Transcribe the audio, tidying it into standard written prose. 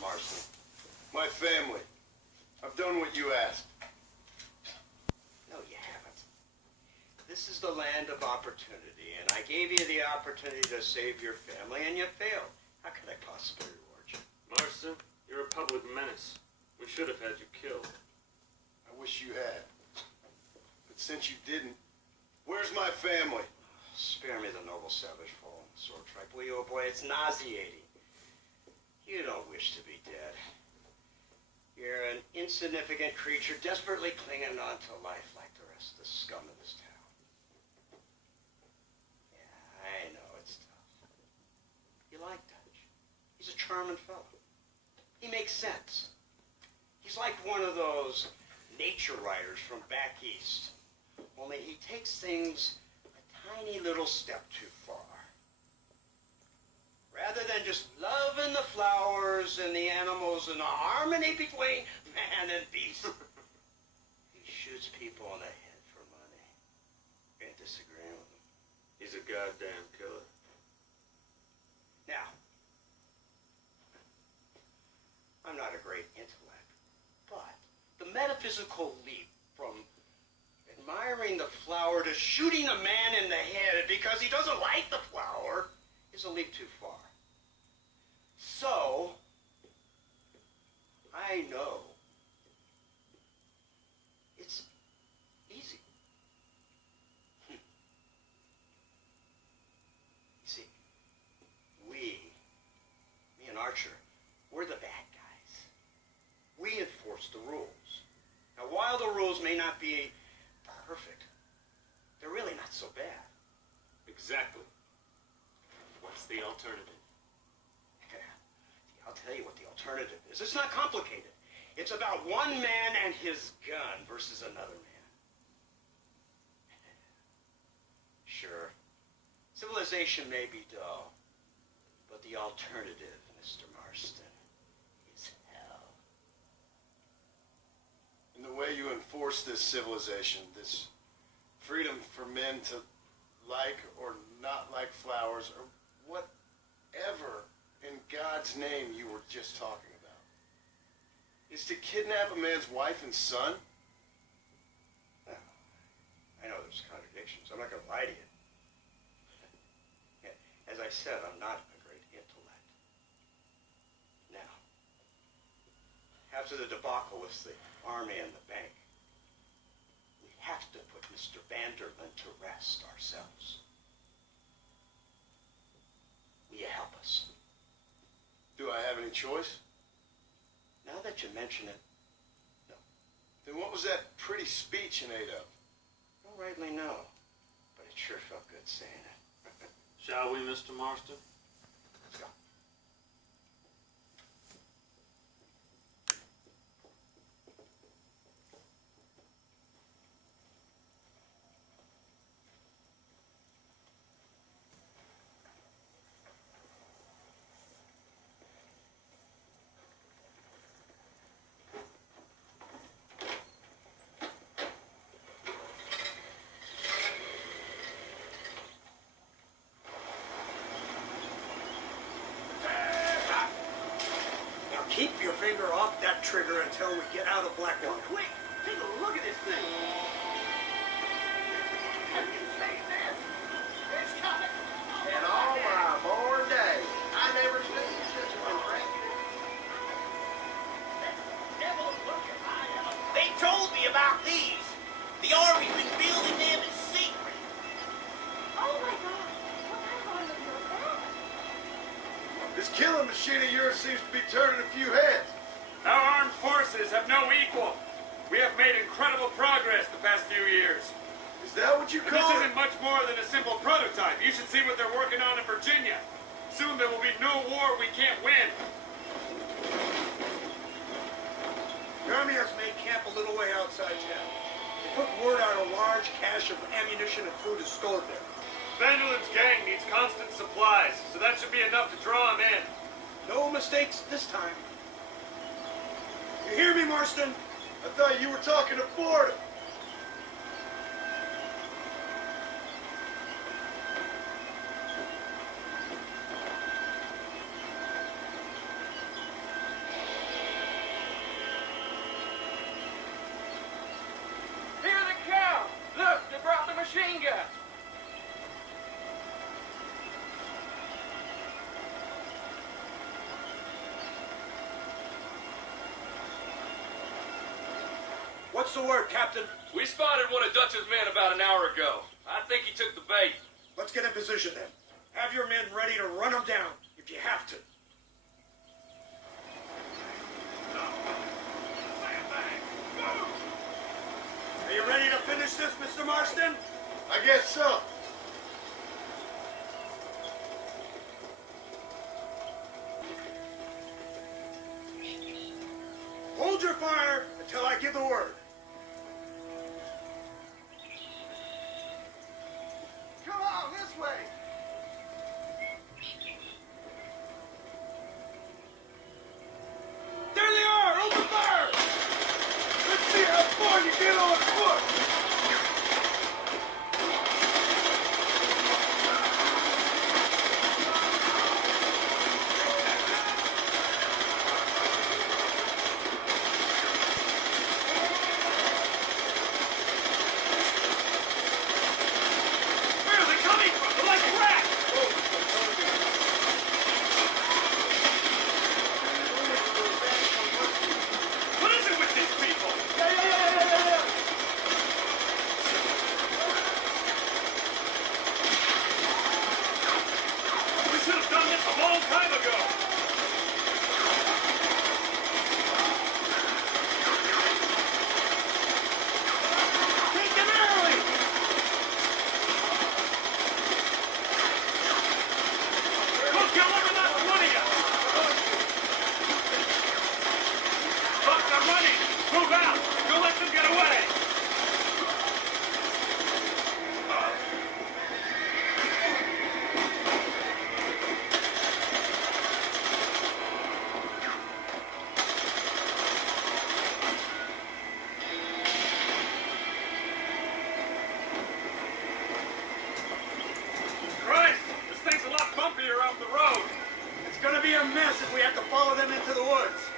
Marston? My family. I've done what you asked. No, you haven't. This is the land of opportunity, and I gave you the opportunity to save your family, and you failed. How could I possibly reward you? Marston, you're a public menace. We should have had you killed. I wish you had. But since you didn't, where's my family? Spare me the noble savage fallen sword tribe, will you, oh boy? It's nauseating. You don't wish to be dead. You're an insignificant creature desperately clinging on to life like the rest of the scum of this town. Yeah, I know it's tough. You like Dutch. He's a charming fellow. He makes sense. He's like one of those nature writers from back east. Only he takes things a tiny little step too far. Rather than just loving the flowers and the animals and the harmony between man and beast, he shoots people in the head for money. You ain't disagreeing with him. He's a goddamn killer. Now, I'm not a great intellect, but the metaphysical leap from admiring the flower to shooting a man in the head because he doesn't like the flower is a leap too far. So, I know it's easy. You see, me and Archer, we're the bad guys. We enforce the rules. Now, while the rules may not be perfect, they're really not so bad. Exactly. What's the alternative? I'll tell you what the alternative is. It's not complicated. It's about one man and his gun versus another man. Sure, civilization may be dull, but the alternative, Mr. Marston, is hell. And the way you enforce this civilization, this freedom for men to like or not like flowers, or whatever in God's name you were just talking about, is to kidnap a man's wife and son? Now, I know there's contradictions. I'm not going to lie to you. As I said, I'm not a great intellect. Now, after the debacle with the army and the bank, we have to put Mr. Vanderlyn to rest ourselves. Will you help us? Do I have any choice? Now that you mention it, no. Then what was that pretty speech in aid of? Don't rightly know, but it sure felt good saying it. Shall we, Mr. Marston? Let's go. Keep your finger off that trigger until we get out of Blackwater. Quick, take a look at this thing. Have you seen this? It's coming. In all my born days, I never seen such a racket. Devil, look at my elephant. They told me about these. The Army's been building them in secret. Oh my God! What kind of armor is that? This killing machine of yours seems to be turning a few heads. Our armed forces have no equal. We have made incredible progress the past few years. Is that what you But call this it? isn't much more than a simple prototype. You should see what they're working on in Virginia. Soon there will be no war we can't win. The Army has made camp a little way outside town. They put word out a large cache of ammunition and food is stored there. Vanderlyn's gang needs constant supplies, so that should be enough to draw them in. No mistakes this time. You hear me, Marston? I thought you were talking to Fordham. machine gun. What's the word, Captain? We spotted one of Dutch's men about an hour ago. I think he took the bait. Let's get in position then. Have your men ready to run them down if you have to. Are you ready to finish this, Mr. Marston? I guess so. Hold your fire until I give the word. Come on, this way. There they are! Open fire! Let's see how far you get on foot! Where are they coming from? They're like rats! What is it with these people? We should have done this a long time ago. Take them early! We'll kill every last one of you. Look, they're running. Move out. Don't let them get away. Christ, this thing's a lot bumpier off the road. It's gonna be a mess if we have to follow them into the woods.